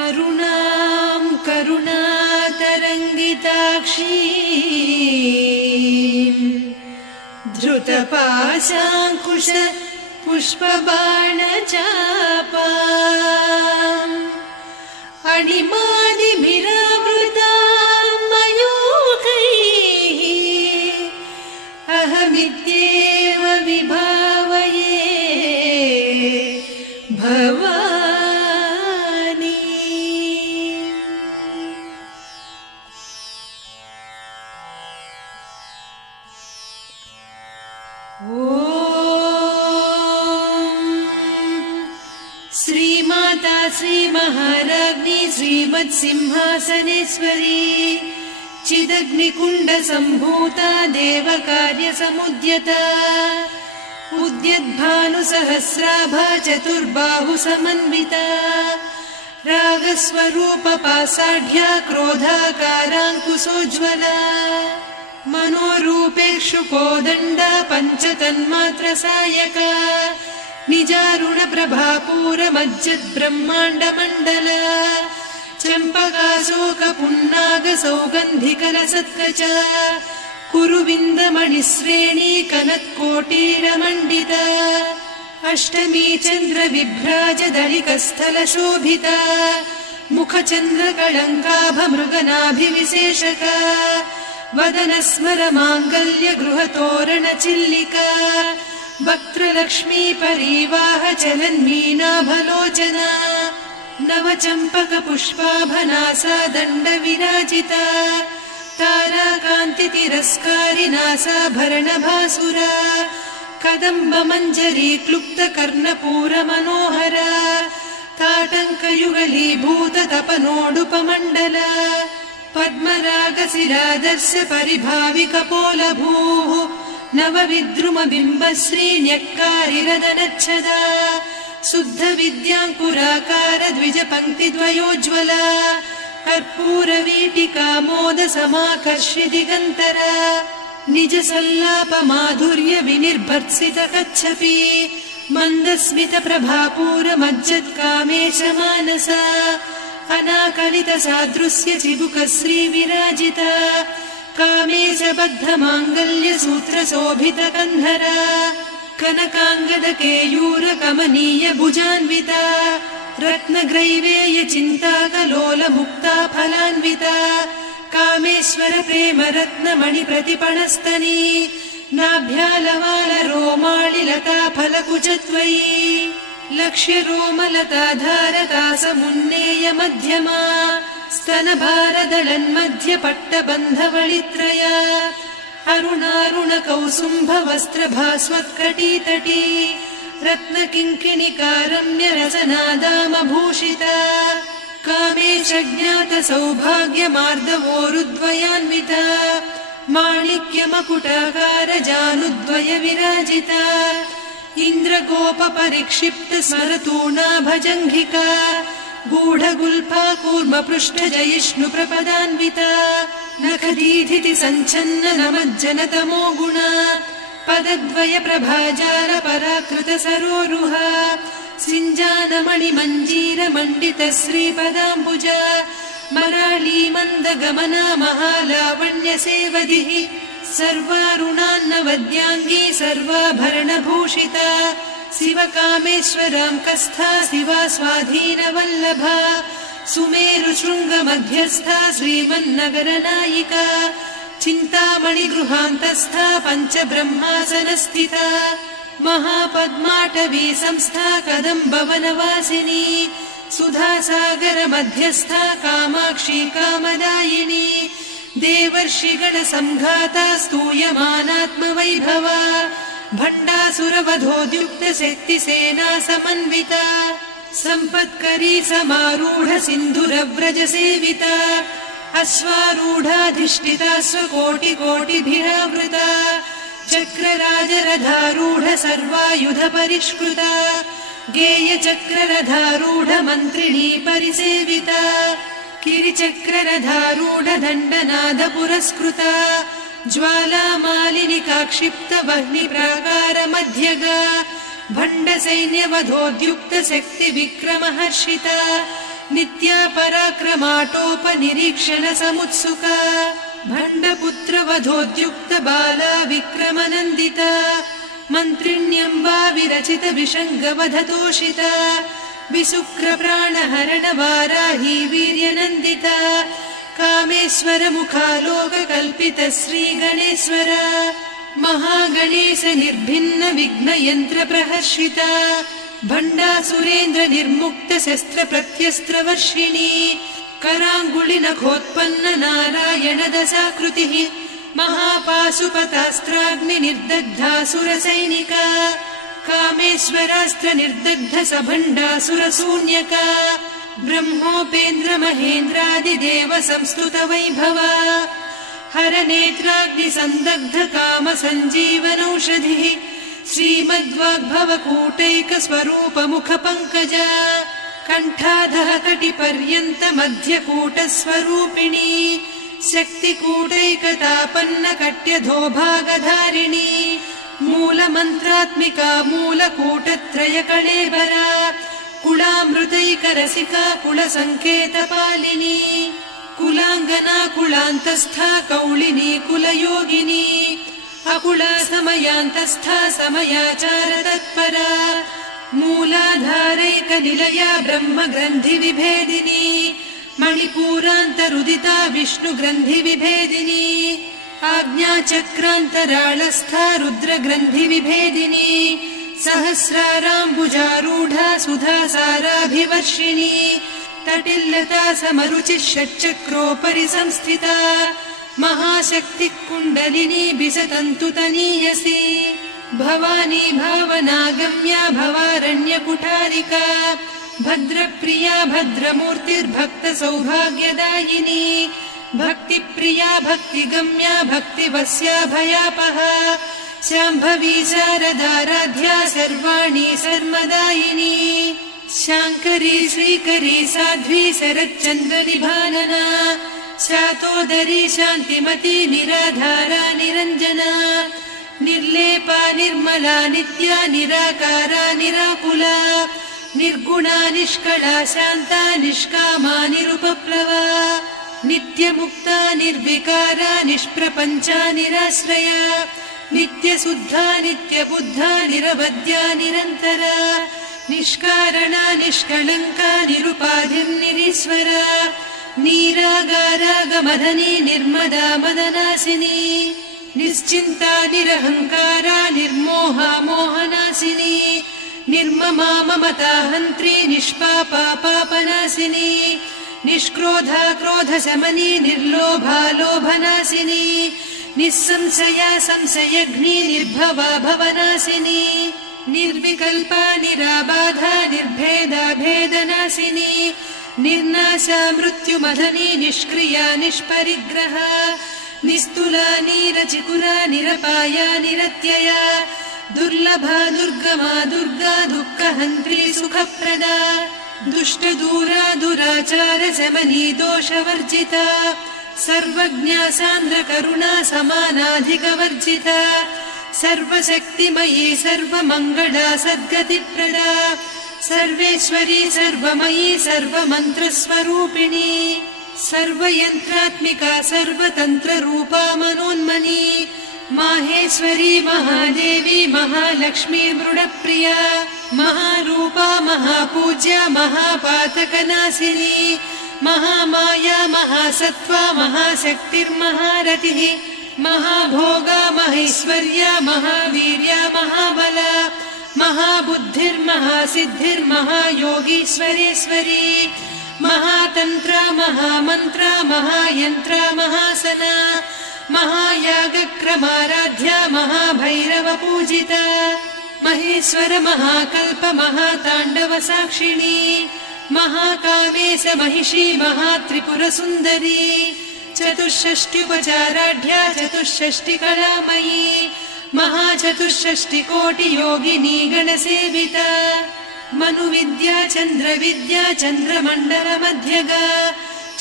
अरुणां करुणातरङ्गिताक्षीं धृतपाशाङ्कुश पुष्पबाणचापाम् अणिमादिभिरावृतां मयूखैः अहमित्येव विभावये भवानी। श्रीमाता श्रीमहाराज्ञी श्रीमत्सिंहासनेश्वरी चिदग्निकुण्डसम्भूता देवकार्यसमुद्यता उद्यद्भानुसहस्राभा चतुर्बाहुसमन्विता रागस्वरूपपासाढ्या क्रोधाकाराङ्कुशोज्ज्वला मनोरूपेक्षुकोदण्डा पञ्चतन्मात्रसायका निजारुणप्रभापूरमज्जद्ब्रह्माण्डमण्डला चम्पकाशोकपुन्नागसौगन्धिकलसत्कचा कुरुविन्दमणिश्रेणी कनत्कोटीरमण्डिता अष्टमी चन्द्रविभ्राजदलिकस्थलशोभिता मुखचन्द्रकळङ्काभमृगनाभिविशेषका वदनस्मरमाङ्गल्यगृहतोरणचिल्लिका वक्त्रलक्ष्मी परिवाह चलन्मीनाभलोचना नवचम्पकपुष्पाभनासा दण्डविराजिता ताराकान्तितिरस्कारिनासाभरणभासुरा कदम्बमञ्जरी क्लुप्तकर्णपूरमनोहरा ताटङ्कयुगलीभूततपनोडुपमण्डला पद्मरागशिरादर्श परिभाविकपोलभूः नवविद्रुमबिम्बश्रीन्यक्कारिरदनच्छदा शुद्धविद्याङ्कुराकार द्विजपङ्क्तिद्वयोज्ज्वला कर्पूरवीटिकामोदसमाकर्षि दिगन्तरा निजसल्लापमाधुर्य विनिर्भर्त्सितकच्छपि मन्दस्मितप्रभापूरमज्जत्कामेशमानसा अनाकलितसादृश्य चिबुकश्रीविराजिता कामेशबद्धमाङ्गल्यसूत्रशोभितकन्धरा कनकाङ्गदकेयूरकमनीय भुजान्विता रत्नग्रैवेयचिन्ताकलोलमुक्ता फलान्विता कामेश्वर प्रेमरत्नमणिप्रतिपणस्तनी नाभ्यालवालरोमाळिलता फलकुचत्वयी लक्ष्यरोमलताधारकासमुन्नेय मध्यमा स्तनभारदळन्मध्यपट्टबन्धवळित्रया अरुणारुणकौसुम्भवस्त्रभास्वत्कटीतटी रत्नकिङ्किणिकारम्यरसनादामभूषिता कामेशज्ञातसौभाग्यमार्दवोरुद्वयान्विता माणिक्यमकुटाकारजानुद्वय विराजिता इन्द्रगोपपरिक्षिप्तस्मरतूणाभजङ्घिका गूढगुल्फा कूर्मपृष्ठजयिष्णुप्रपदान्विता नखदीधिति सञ्छन्न नमज्जनतमो गुणा पदद्वय प्रभाजाल पराकृत सरोरुहा सिञ्जानमणिमञ्जीरमण्डित श्रीपदाम्बुजा मराळी मन्दगमना महालावण्य सेवदिः सर्वारुणान्नवद्याङ्गी सर्वाभरणभूषिता शिवकामेश्वराङ्कस्था शिवा स्वाधीनवल्लभा सुमेरुशृङ्गमध्यस्था श्रीमन्नगरनायिका चिन्तामणिगृहान्तस्था पञ्चब्रह्मासनस्थिता महापद्माटवी संस्था कदम्बवनवासिनी सुधासागरमध्यस्था कामाक्षी कामदायिनी देवर्षिगणसङ्घाता स्तूयमानात्मवैभवा भण्डासुरवधोद्युक्तशक्तिसेना समन्विता सम्पत्करी समारूढ सिन्धुरव्रजसेविता अश्वारूढाधिष्ठिता स्वकोटिकोटिभिरावृता चक्रराजरथारूढ सर्वायुधपरिष्कृता गेयचक्ररथारूढ मन्त्रिणी परिसेविता किरिचक्ररथारूढ दण्डनाद पुरस्कृता ज्वालामालिनिकाक्षिप्त वह्निप्राकारमध्यगा भण्डसैन्यवधोद्युक्त शक्तिविक्रमहर्षिता नित्या पराक्रमाटोपनिरीक्षण समुत्सुका भण्डपुत्रवधोद्युक्त बाला विक्रमनन्दिता मन्त्रिण्यम्बा विरचित विषङ्गवधतोषिता विशुक्रप्राणहरण वाराही वीर्यनन्दिता कामेश्वर मुखालोककल्पित श्रीगणेश्वर महागणेश निर्भिन्न विघ्नयन्त्र प्रहर्षिता भण्डासुरेन्द्र निर्मुक्त शस्त्र प्रत्यस्त्रवर्षिणी कराङ्गुलिनखोत्पन्न नारायण दशाकृतिः महापाशुपतास्त्राग्नि निर्दग्धासुरसैनिका कामेश्वरास्त्र निर्दग्ध सभण्डासुरशून्यका ब्रह्मोपेन्द्र महेन्द्रादिदेव संस्तुत वैभवा हरनेत्राग्नि सन्दग्ध काम सञ्जीवनौषधिः श्रीमद्वाग्भवकूटैक स्वरूप मुख पङ्कजा कण्ठाधः कटिपर्यन्त मध्यकूट स्वरूपिणी शक्तिकूटैकतापन्न कट्यधोभागधारिणी मूलमन्त्रात्मिका मूलकूटत्रय कळेबरा कुलामृतैकरसिका कुलसङ्केतपालिनी कुलाङ्गना कुलान्तस्था कौलिनी कुलयोगिनी अकुला समयान्तस्था समयाचार तत्परा मूलाधारैकनिलया ब्रह्मग्रन्थि विभेदिनी मणिपूरान्तरुदिता विष्णुग्रन्थि विभेदिनी आज्ञाचक्रान्तराळस्था रुद्रग्रन्थि विभेदिनी सहस्राराम्बुजारूढा सुधासाराभिवर्षिणी तटिल्लता समरुचिः षट्चक्रोपरि संस्थिता महाशक्तिः कुण्डलिनी बिसतन्तुतनीयसी भवानी भावनागम्या भवारण्यकुठारिका भद्रप्रिया भद्रमूर्तिर्भक्त सौभाग्यदायिनी भक्तिप्रिया भक्तिगम्या भक्तिवस्या भयापहा शाम्भवी शारदाराध्या सर्वाणि सर्वदायिनी शाङ्करी श्रीकरी साध्वी शरच्चन्द्रनिभानना शातोदरी शान्तिमती निराधारा निरञ्जना निर्लेपा निर्मला नित्या निराकारा निराकुला निर्गुणा निष्कला शान्ता निष्कामा निरुपप्लवा नित्यमुक्ता निर्विकारा निष्प्रपञ्चा निराश्रया नित्यशुद्धा नित्यबुद्धा निरवद्या निरन्तरा निष्कारणा निष्कलङ्का निरुपाधिर्निरीश्वरा नीरागारागमदनी निर्मदा मदनासिनी निश्चिन्ता निरहङ्कारा निर्मोहा मोहनासिनी निर्ममा ममता हन्त्री निष्पापा पापनासिनी निष्क्रोधा क्रोधशमनी निर्लोभा लोभनासिनी निस्संशया संशयघ्नी निर्भवा भवनासिनी निर्विकल्पा निराबाधा निर्भेदा भेदनासिनी निर्नाशा मृत्युमदनी निष्क्रिया निष्परिग्रहा निस्तुला निरचिकुरा निरपाया निरत्यया दुर्लभा दुर्गमा दुर्गा दुःखहन्त्री सुखप्रदा दुष्टदूरा दुराचार शमनी दोषवर्जिता सर्वज्ञा सान्द्रकरुणा समानाधिकवर्जिता सर्वशक्तिमयी सर्वमङ्गला सद्गतिप्रदा सर्वेश्वरी सर्वमयी सर्वमन्त्रस्वरूपिणी सर्वयन्त्रात्मिका सर्वतन्त्ररूपा मनोन्मनी माहेश्वरी महादेवी महालक्ष्मी मृडप्रिया महारूपा महापूज्या महापातकनाशिनी महामाया महासत्त्वा महाशक्तिर्महारतिः महाभोगा महेश्वर्या महावीर्या महाबला महाबुद्धिर्महासिद्धिर्महायोगीश्वरेश्वरी महातन्त्रा महामन्त्रा महायन्त्रा महासना महायागक्रमाराध्या महाभैरवपूजिता महेश्वर महाकल्प महाताण्डव साक्षिणी महाकामेश महिषी महात्रिपुरसुन्दरी चतुष्षष्ट्युपचाराढ्या चतुष्षष्टिकलामयी महाचतुष्षष्टिकोटियोगिनी गणसेविता मनुविद्या चन्द्रविद्या चन्द्रमण्डलमध्यगा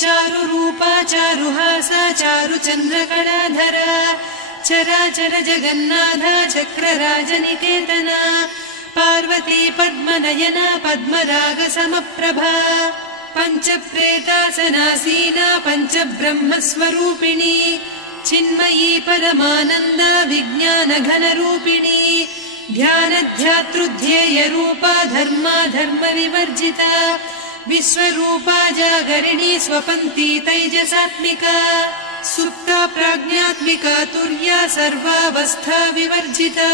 चारुरूपा चारुहासा चारुचन्द्रकलाधरा चराचर जगन्नाथा चक्रराजनिकेतना पार्वती पद्मनयना पद्मरागसमप्रभा पञ्चप्रेतासनासीना पञ्चब्रह्मस्वरूपिणी चिन्मयी परमानन्द विज्ञानघनरूपिणी ध्यानध्यातृध्येयरूपा धर्मा धर्मविवर्जिता विश्वरूपा जागरिणी स्वपन्ती तैजसात्मिका सुप्ता प्राज्ञात्मिका तुर्या सर्वावस्था विवर्जिता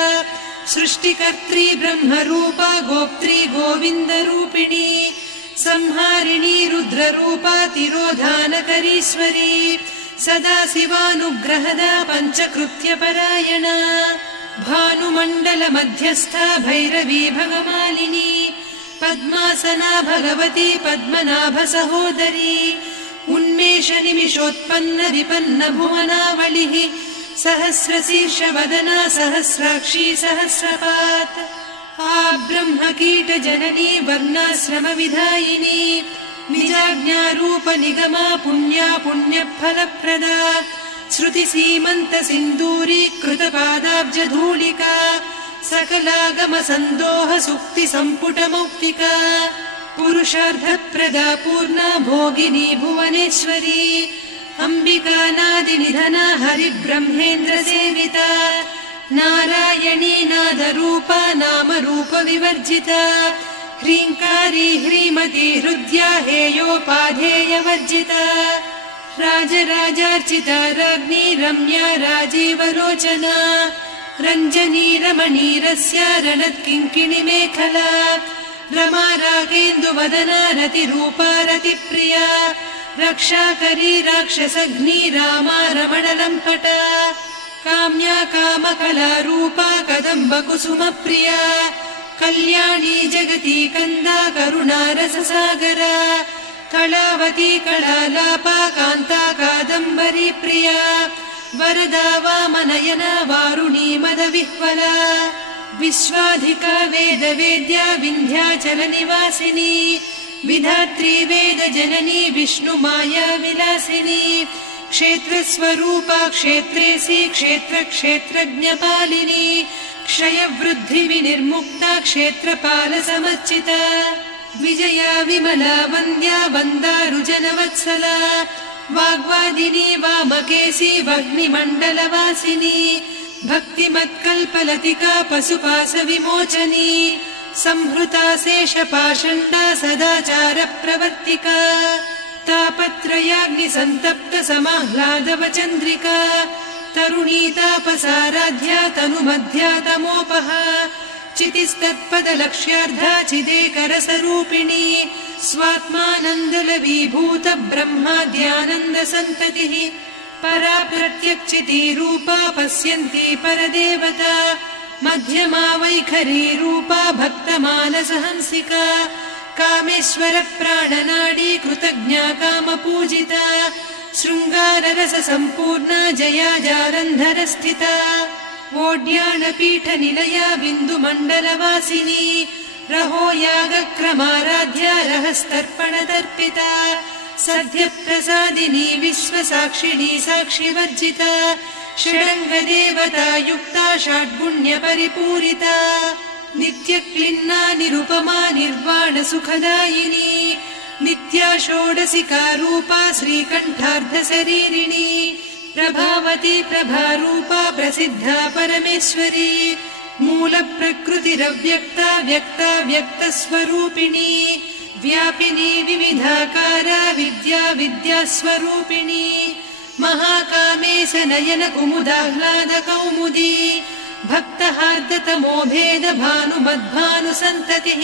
सृष्टिकर्त्री ब्रह्मरूपा गोप्त्री गोविन्दरूपिणी संहारिणी रुद्ररूपा तिरोधानकरीश्वरी सदा शिवानुग्रहदा पञ्चकृत्यपरायणा भानुमण्डलमध्यस्था भैरवी भगमालिनी पद्मासना भगवती पद्मनाभसहोदरी उन्मेषनिमिषोत्पन्न विपन्न भुवनावलिः सहस्रशीर्षवदना सहस्राक्षी सहस्रपात् ब्रह्मकीटजननी वर्णाश्रमविधायिनी निजाज्ञारूपनिगमा पुण्या पुण्यफलप्रदा श्रुतिसीमन्तसिन्दूरीकृतपादाब्जधूलिका सकलागमसन्दोह सुक्तिसम्पुटमौक्तिका पुरुषार्थप्रदा पूर्णा भोगिनी भुवनेश्वरी अम्बिकानादिनिधना हरिब्रह्मेन्द्रसेविता नारायणी नादरूपा नामरूपविवर्जिता ह्रीङ्कारी ह्रीमती हृद्या हेयोपाधेयवर्जिता राजराजार्चिता राज्ञी रम्या राजीवलोचना रञ्जनी रमणीरस्य रणत्किङ्किणिमेखला रमा रागेन्दुवदना रतिरूपा रतिप्रिया रक्षाकरी राक्षसघ्नी रामा रमणलम्पटा काम्या कामकलारूपा कदम्बकुसुमप्रिया कल्याणी जगती कन्दा करुणारससागरा कलावती कलालापा कान्ता कादम्बरी प्रिया वरदा वामनयना वारुणी मदविह्वला विश्वाधिका वेदवेद्या विन्ध्याचलनिवासिनी विधात्री वेदजननी विष्णुमाया विलासिनी क्षेत्रस्वरूपा क्षेत्रेसी क्षेत्रक्षेत्रज्ञपालिनी क्षयवृद्धिविनिर्मुक्ता क्षेत्रपालसमर्चिता विजया विमला वन्द्या वन्दारुजनवत्सला वाग्वादिनी वामकेशी वह्निमण्डलवासिनी भक्तिमत्कल्पलतिका पशुपाशविमोचनी संहृता शेषपाषण्डा सदाचारप्रवर्तिका तापत्रयाग्निसन्तप्त समाह्लादवचन्द्रिका तरुणी तापसाराध्या तनुमध्या तमोपहा चितिस्तत्पदलक्ष्यार्धा चिदेकरसरूपिणी स्वात्मानन्दलवीभूत ब्रह्माद्यानन्दसन्ततिः परा प्रत्यक्षितीरूपा पश्यन्ती परदेवता मध्यमा वैखरी रूपा भक्तमानसहंसिका कामेश्वर प्राणनाडी कृतज्ञा कामपूजिता शृङ्गाररससम्पूर्णा जया जालन्धरस्थिता वोड्याणपीठनिलया बिन्दुमण्डलवासिनी रहो यागक्रमाराध्या रहस्तर्पणदर्पिता सद्यप्रसादिनी विश्वसाक्षिणी साक्षिवर्जिता षडङ्गदेवता युक्ता षड्गुण्यपरिपूरिता नित्यक्लिन्ना निरुपमा निर्वाणसुखदायिनी नित्या षोडशिका रूपा श्रीकण्ठार्धशरीरिणी प्रभावती प्रभारूपा प्रसिद्धा परमेश्वरी मूलप्रकृतिरव्यक्ता व्यक्ता व्यक्तस्वरूपिणी व्यापिनी विविधाकारा विद्या विद्यास्वरूपिणी महाकामेश नयन कुमुदाह्लाद कौमुदी भक्तहार्दतमो भेद भानुमद्भानुसन्ततिः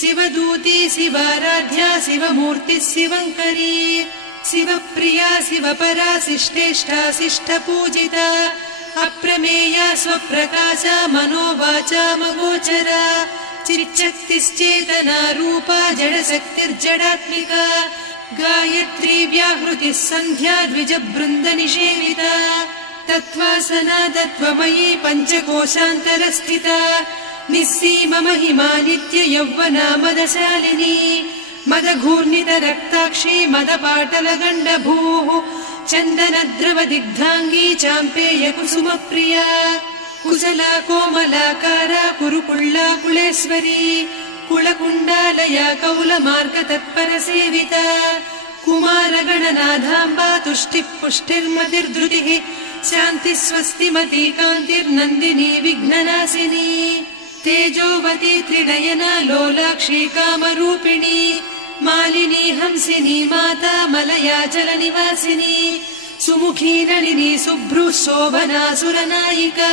शिवदूती शिवाराध्या शिवमूर्तिः शिवङ्करी शिवप्रिया शिवपरा शिष्टेष्टा शिष्टपूजिता अप्रमेया स्वप्रकाशा मनोवाचा मगोचरा चिच्चक्तिश्चेतना रूपा जडशक्तिर्जडात्मिका गायत्री व्याहृतिः सन्ध्या द्विजबृन्दनिषेविता तत्त्वासना तत्त्वमयी पञ्चकोशान्तरस्थिता निस्सीम महिमा नित्य यौवना मदशालिनी मदघूर्णितरक्ताक्षी मदपाटलगण्डभूः चन्दनद्रवदिग्धाङ्गी चाम्पेय कुसुमप्रिया कुशला कोमलाकारा कुरुकुळ्ळा कुलेश्वरी कुलकुण्डालया कौलमार्गतत्परसेविता कुमारगणनाथाम्बा तुष्टिः पुष्टिर्मतिर्धृतिः शान्तिः स्वस्तिमती कान्तिर्नन्दिनी विघ्ननाशिनी तेजोवती त्रिनयना लोलाक्षी कामरूपिणी मालिनी हंसिनी माता मलयाचलनिवासिनी सुमुखी नलिनी शुभ्रुः शोभना सुरनायिका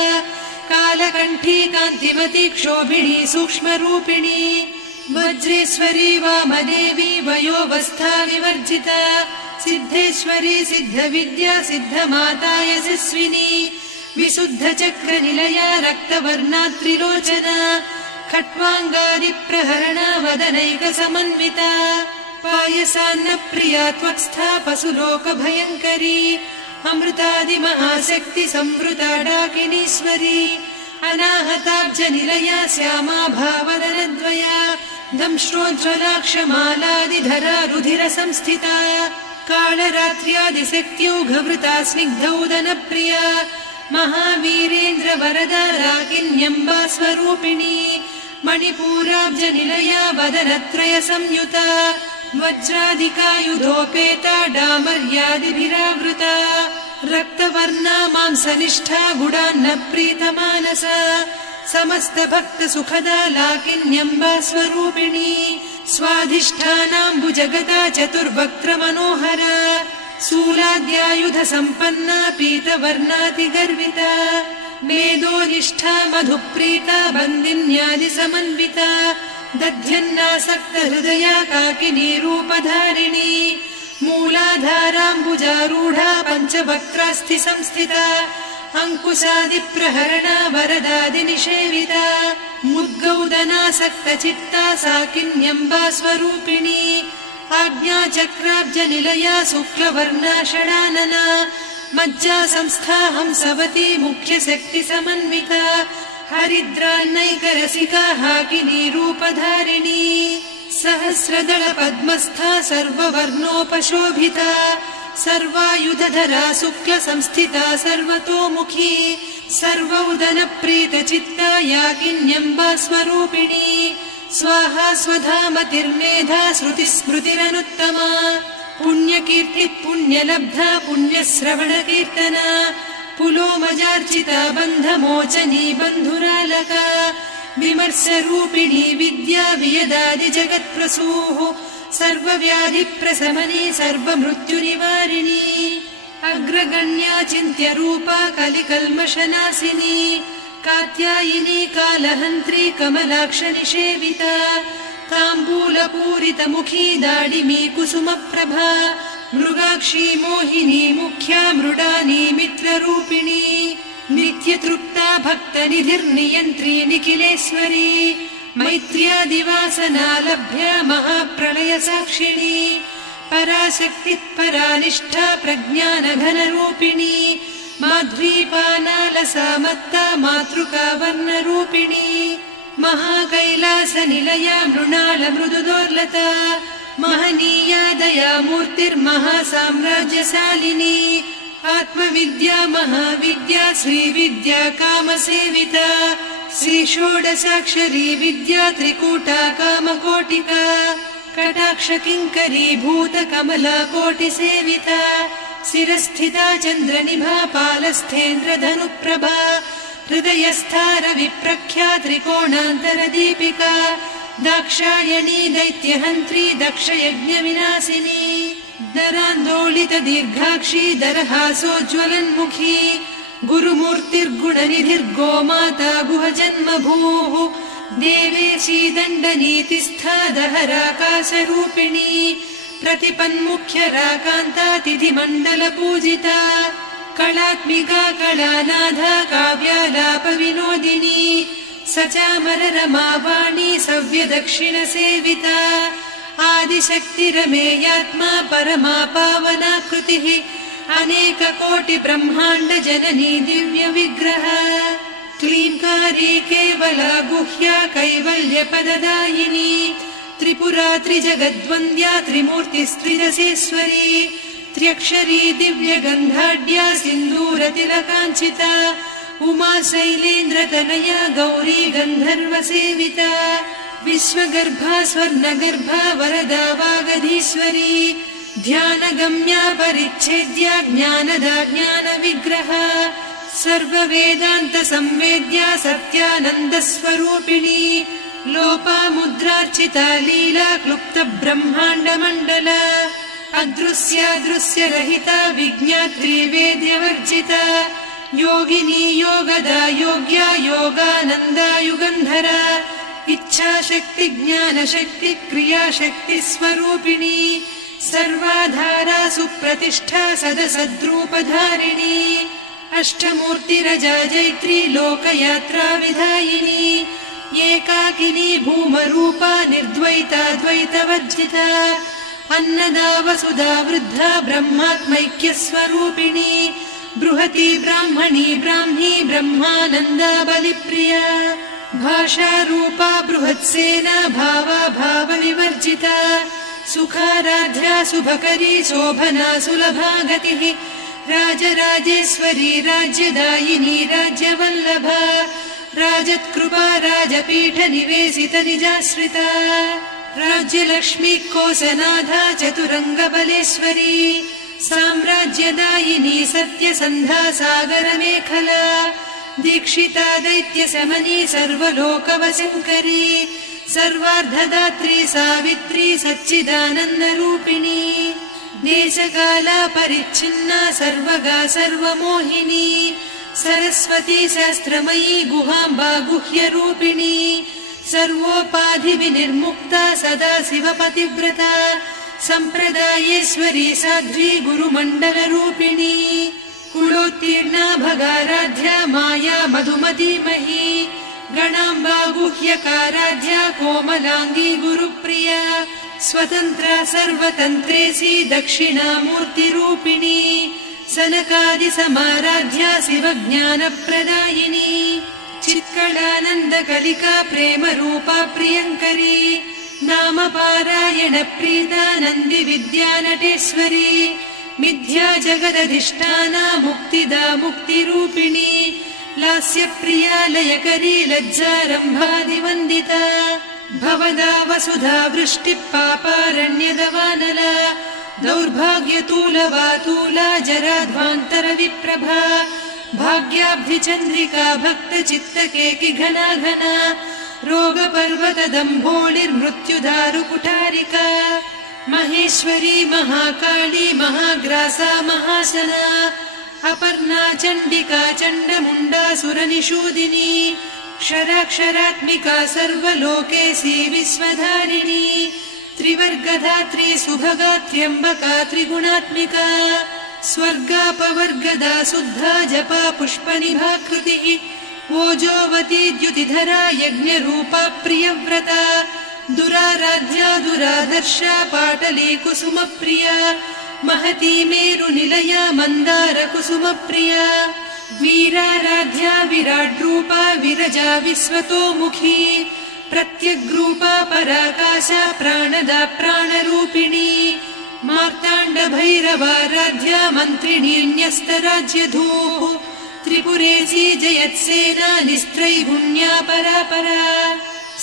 कालकण्ठी कान्तिमती क्षोभिणी सूक्ष्मरूपिणी वज्रेश्वरी वामदेवी वयोवस्था विवर्जिता सिद्धेश्वरी सिद्धविद्या सिद्धमाता यशस्विनी विशुद्धचक्रनिलया रक्तवर्णा त्रिलोचना खट्वाङ्गादिप्रहरणा वदनैकसमन्विता पायसान्नप्रिया त्वक्स्था पशुलोकभयङ्करी अमृतादिमहाशक्ति संवृता डाकिनीश्वरी अनाहताब्जनिलया श्यामा भावदनद्वया दंश्रोज्ज्वलाक्षमालादिधरा रुधिरसंस्थिता कालरात्र्यादिशक्त्योघवृता स्निग्धौदनप्रिया महावीरेन्द्रवरदा राकिन्यम्बा स्वरूपिणी मणिपूराब्जनिलया वदनत्रयसंयुता वज्रादिकायुधोपेता डामर्यादिभिरावृता रक्तवर्णा मांसनिष्ठा गुडान्नप्रीतमानसा समस्तभक्तसुखदा लाकिन्यम्बा स्वरूपिणी स्वाधिष्ठानाम्बुजगदा चतुर्वक्त्रमनोहरा शूलाद्यायुधसम्पन्ना पीतवर्णातिगर्विता मेदोनिष्ठा मधुप्रीता बन्दिन्यादिसमन्विता दध्यन्नासक्तहृदया काकिनीरूपधारिणी मूलाधाराम्बुजारूढा पञ्चवक्त्रास्थिसंस्थिता अङ्कुशादिप्रहरणा वरदादिनिषेविता मुद्गौदनासक्तचित्ता साकिन्यम्बा स्वरूपिणी आज्ञाचक्राब्जनिलया शुक्लवर्णा षडानना मज्जा संस्था हंसवती मुख्यशक्तिसमन्विता हरिद्रान्नैकरसिका हाकिनीरूपधारिणी सहस्रदलपद्मस्था सर्ववर्णोपशोभिता सर्वायुधधरा शुक्लसंस्थिता सर्वतोमुखी सर्वौदनप्रीतचित्ता याकिन्यम्बा स्वरूपिणी स्वाहा स्वधामतिर्मेधा श्रुतिस्मृतिरनुत्तमा पुण्यकीर्तिः पुण्यलब्धा पुण्यश्रवणकीर्तना पुलोमजार्चिता बन्धमोचनी बन्धुरालका विमर्शरूपिणी विद्या वियदादिजगत्प्रसूः सर्वव्याधिप्रशमनी सर्वमृत्युनिवारिणी अग्रगण्या चिन्त्यरूपा कलिकल्मषनाशिनी कात्यायिनी कालहन्त्री कमलाक्षनिषेविता ताम्बूलपूरितमुखी दाडिमी कुसुमप्रभा मृगाक्षी मोहिनी मुख्या मृडानी मित्ररूपिणी नित्यतृप्ता भक्तनिधिर्नियन्त्री निखिलेश्वरी मैत्र्यादिवासना लभ्या महाप्रलयसाक्षिणी पराशक्तिः परानिष्ठा प्रज्ञानघनरूपिणी माध्वीपानालसामत्ता मातृका वर्णरूपिणी महाकैलासनिलया मृणालमृदुदोर्लता महनीया दयामूर्तिर्महासाम्राज्यशालिनी आत्मविद्या महाविद्या श्रीविद्या कामसेविता श्रीषोडशाक्षरी विद्या त्रिकूटा कामकोटिका कटाक्षकिङ्करी भूतकमला कोटिसेविता शिरस्थिता चन्द्रनिभा पालस्थेन्द्रधनुप्रभा हृदयस्था रविप्रख्या त्रिकोणान्तरदीपिका दाक्षायणी दैत्यहन्त्री दक्षयज्ञविनाशिनी दरान्दोलितदीर्घाक्षी दरहासोज्ज्वलन्मुखी गुरुमूर्तिर्गुणनिधिर्गोमाता गुहजन्मभूः देवेशी दण्डनीतिस्था दहराकाशरूपिणी प्रतिपन्मुख्यराकान्ता तिथिमण्डलपूजिता कलात्मिका कलानाथा काव्यालापविनोदिनी सचामररमावाणी सव्यदक्षिणसेविता आदिशक्तिरमेयात्मा परमा पावनाकृतिः अनेककोटिब्रह्माण्डजननी दिव्यविग्रह क्लीङ्कारी केवला गुह्या कैवल्यपददायिनी त्रिपुरा त्रिजगद्वन्द्या त्रिमूर्तिस्त्रिदशेश्वरी त्र्यक्षरी दिव्यगन्धाढ्या सिन्दूरतिलकाञ्चिता उमा शैलेन्द्रतनया गौरी गन्धर्वसेविता विश्वगर्भा स्वर्णगर्भा वरदा वागधीश्वरी ध्यानगम्या परिच्छेद्या ज्ञानदा ज्ञानविग्रहा सर्ववेदान्त संवेद्या सत्यानन्दस्वरूपिणी लोपामुद्रार्चिता लीला क्लुप्त ब्रह्माण्डमण्डला अदृश्यादृश्यरहिता विज्ञात्री वेद्यवर्जिता योगिनी योगदा योग्या योगानन्दा युगन्धरा इच्छाशक्ति ज्ञानशक्ति क्रियाशक्ति स्वरूपिणी सर्वाधारा सुप्रतिष्ठा सदसद्रूपधारिणी अष्टमूर्तिरजा जैत्री लोकयात्रा विधायिनी एकाकिनी भूमरूपा निर्द्वैता द्वैतवर्जिता अन्नदा वसुधा वृद्धा ब्रह्मात्मैक्यस्वरूपिणी बृहती ब्राह्मणी ब्राह्मी ब्रह्मानन्दा बलिप्रिया भाषारूपा बृहत्सेना भावा भावविवर्जिता सुखाराध्या शुभकरी शोभना सुलभा गतिः राजराजेश्वरी राज्यदायिनी राज्यवल्लभा राजत्कृपा राजपीठ निवेशित निजाश्रिता राज्यलक्ष्मी कोसनाधा चतुरङ्गबलेश्वरी साम्राज्यदायिनी सत्यसन्धा सागरमेखला दीक्षिता दैत्यशमनी सर्वलोकवशङ्करी सर्वार्धदात्री सावित्री सच्चिदानन्दरूपिणी देशकाला परिच्छिन्ना सर्वगा सर्वमोहिनी सरस्वती शास्त्रमयी गुहाम्बा गुह्यरूपिणी सर्वोपाधिविनिर्मुक्ता सदा शिवपतिव्रता सम्प्रदायेश्वरी साध्वी गुरुमण्डलरूपिणी कुलोत्तीर्णा भगाराध्या माया मधुमतीमही गणाम्बा गुह्यकाराध्या कोमलाङ्गी गुरुप्रिया स्वतन्त्रा सर्वतन्त्रेसी दक्षिणामूर्तिरूपिणी सनकादिसमाराध्या शिवज्ञानप्रदायिनी चित्कलानन्दकलिका प्रेमरूपा प्रियङ्करी नामपारायणप्रीता नन्दिविद्यानटेश्वरी मिथ्या जगदधिष्ठाना मुक्तिदा मुक्तिरूपिणी लास्यप्रिया लयकरी लज्जारम्भादिवन्दिता भवदा वसुधा वृष्टिः पापारण्यदवानला दौर्भाग्यतूलवातूला जराध्वान्तरविप्रभा भाग्याब्धिचन्द्रिका भक्तचित्तकेकि घना घना रोगपर्वतदम्भोळिर्मृत्युदारुकुठारिका महेश्वरी महाकाली महाग्रासा महाशना अपर्णा चण्डिका चण्डमुण्डा सुरनिषूदिनी क्षराक्षरात्मिका सर्वलोकेशी विश्वधारिणी त्रिवर्गधात्री सुभगा त्र्यम्बका त्रिगुणात्मिका स्वर्गापवर्गदा शुद्धा जपा पुष्पनिभाकृतिः ओजोवती द्युतिधरा यज्ञरूपा प्रियव्रता दुराराध्या दुरादर्शा पाटली कुसुमप्रिया महती मेरुनिलया मन्दार कुसुमप्रिया वीराराध्या विराड्रूपा विरजा विश्वतोमुखी प्रत्यग्रूपा पराकाशा प्राणदा प्राणरूपिणी मार्ताण्ड भैरवाराध्या मन्त्रिणीन्यस्तराज्यधूः त्रिपुरेशी जयत्सेना निस्त्रैगुण्या परापरा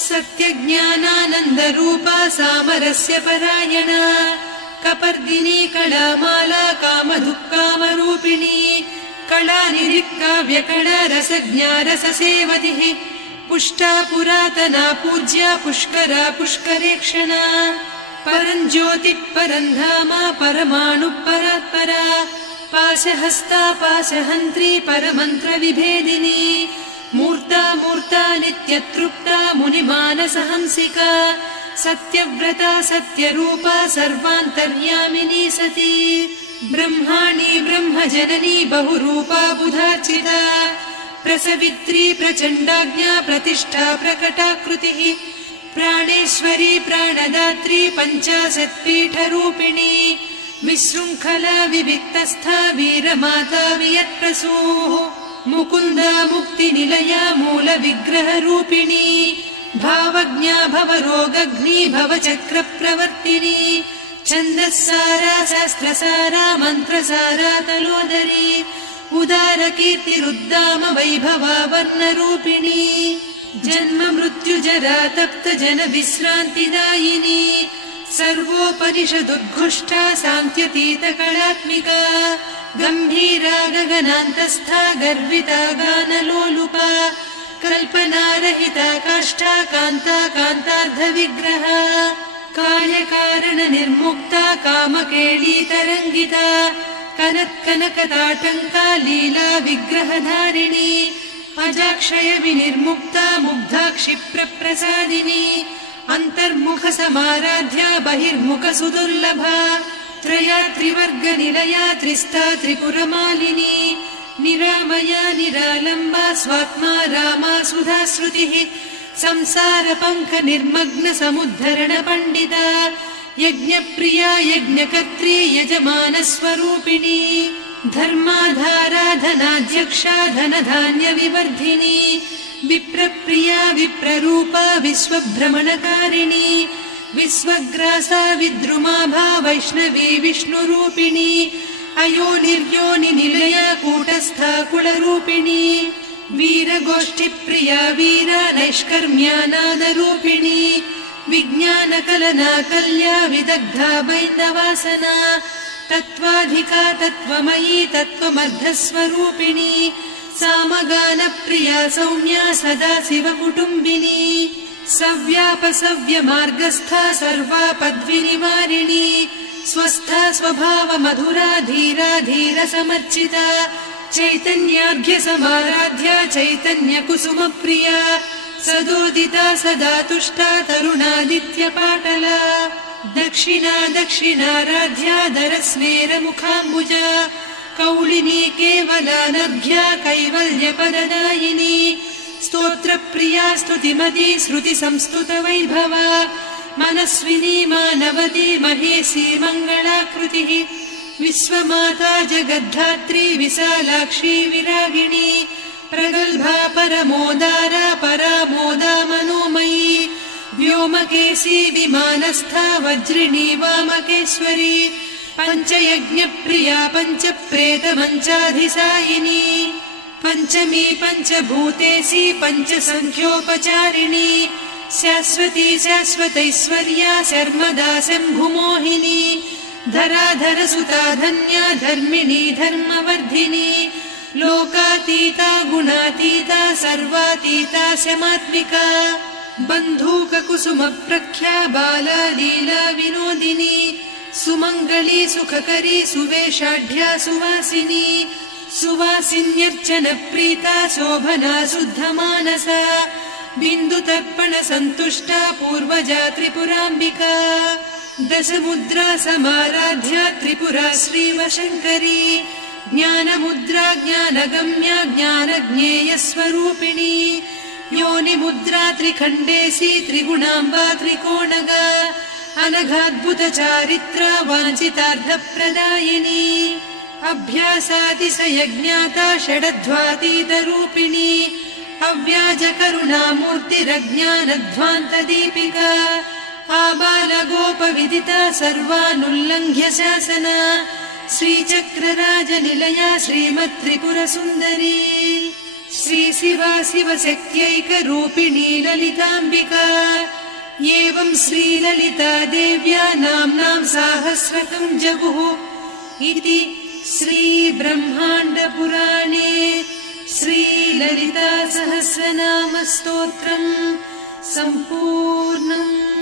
सत्यज्ञानानन्दरूपा सामरस्य परायणा कपर्दिनी कलामाला कामधुक्कामरूपिणी कलानिधिक्काव्यकला रसज्ञा रससेवतिः पुष्टा पुरातना पूज्या पुष्करा पुष्करेक्षणा परञ्ज्योतिः परन्धामा परमाणुः परात्परा पाशहस्ता पाशहन्त्री परमन्त्रविभेदिनी मूर्ता मूर्ता नित्यतृप्ता मुनिमानसहंसिका सत्यव्रता सत्यरूपा सर्वान्तर्यामिनी सती ब्रह्माणी ब्रह्मजननी बहुरूपा बुधार्चिता प्रसवित्री प्रचण्डाज्ञा प्रतिष्ठा प्रकटाकृतिः प्राणेश्वरी प्राणदात्री पञ्चाशत्पीठरूपिणी विशृङ्खला विविक्तस्था वीरमाता वियत्प्रसूः मुकुन्दा मुक्तिनिलया मूलविग्रहरूपिणी भावज्ञा भवरोगघ्नी भवचक्रप्रवर्तिनी छन्दस्सारा शास्त्रसारा मन्त्रसारा तलोदरी उदारकीर्तिरुद्दाम वैभवा वर्णरूपिणी जन्म मृत्यु जरा तप्त जन विश्रान्तिदायिनी सर्वोपनिषदुद्घुष्टा सान्त्यतीत कलात्मिका गम्भीरा गगनान्तस्था गर्विता गानलोलुपा कल्पनारहिता काष्ठा कान्ता कान्तार्धविग्रहा कार्यकारण निर्मुक्ता कामकेली तरङ्गिता कनत्कनकताटङ्का लीला विग्रहधारिणी अजाक्षय विनिर्मुक्ता मुग्धा क्षिप्रप्रसादिनी अन्तर्मुख समाराध्या बहिर्मुख सुदुर्लभा त्रया त्रिवर्ग निलया त्रिस्ता त्रिपुरमालिनी निरामया निरालम्बा स्वात्मा रामा सुधा श्रुतिः संसार पङ्क निर्मग्न समुद्धरण पण्डिता यज्ञप्रिया यज्ञकर्त्री यजमान स्वरूपिणी धर्माधाराधनाध्यक्षा धनधान्य विवर्धिनी विप्रप्रिया विप्ररूपा विश्वभ्रमणकारिणी विश्वग्रासा विद्रुमाभा वैष्णवी विष्णुरूपिणी अयोनिर्योनि निलया कूटस्था कुलरूपिणी वीरगोष्ठिप्रिया वीरा नैष्कर्म्यानादरूपिणी विज्ञानकलना कल्या विदग्धा वैन्दवासना तत्त्वाधिका तत्त्वमयी तत्त्वमर्धस्वरूपिणी सामगानप्रिया सौम्या सदा शिवकुटुम्बिनी सव्यापसव्यमार्गस्था सर्वा पद्विनिवारिणी स्वस्था स्वभाव मधुरा धीरा धीर समर्चिता चैतन्यार्घ्य समाराध्या चैतन्य कुसुम प्रिया सदोदिता सदा तुष्टा तरुणादित्य पाटला दक्षिणा दक्षिणाराध्या दरस्मेर मुखाम्बुजा कौलिनी केवलानघ्या कैवल्यपददायिनी स्तोत्रप्रिया स्तुतिमती श्रुति संस्तुत वैभवा मनस्विनी मानवती महेशी मङ्गलाकृतिः विश्वमाता जगद्धात्री विशालाक्षी विरागिणी प्रगल्भा परमोदारा परामोदा मनोमयी व्योमकेशी विमानस्था वज्रिणी वामकेश्वरी पञ्चयज्ञप्रिया पञ्चप्रेतमञ्चाधिसायिनी पञ्चमी पञ्चभूतेशी पञ्चसङ्ख्योपचारिणी शाश्वती शाश्वतैश्वर्या शर्मदा शम्भुमोहिनी धराधरसुता धन्या धर्मिणी धर्मवर्धिनी लोकातीता गुणातीता सर्वातीता शमात्मिका बन्धूककुसुमप्रख्या बाला लीला विनोदिनी सुमङ्गली सुखकरी सुवेशाढ्या सुवासिनी सुवासिन्यर्चनप्रीता शोभना शुद्धमानसा बिन्दुतर्पण सन्तुष्टा पूर्वजा त्रिपुराम्बिका दशमुद्रा समाराध्या त्रिपुरा श्रीवशङ्करी ज्ञानमुद्रा ज्ञानगम्या ज्ञानज्ञेयस्वरूपिणी योनिमुद्रा त्रिखण्डेशी त्रिगुणाम्बा त्रिकोणगा अनघाद्भुत चारित्रा वाञ्छितार्थप्रदायिनी अभ्यासातिशयज्ञाता षडध्वातीतरूपिणी अव्याजकरुणामूर्तिरज्ञानध्वान्तदीपिका आबालगोपविदिता सर्वानुल्लङ्घ्य शासना श्रीचक्रराजनिलया श्रीमत्त्रिपुरसुन्दरी श्रीशिवा शिवशक्त्यैकरूपिणी ललिताम्बिका एवं श्रीललिता देव्या नाम्नां साहस्रकं जगुः इति श्रीब्रह्माण्डपुराणे श्रीललिता सहस्रनामस्तोत्रम् सम्पूर्णम्।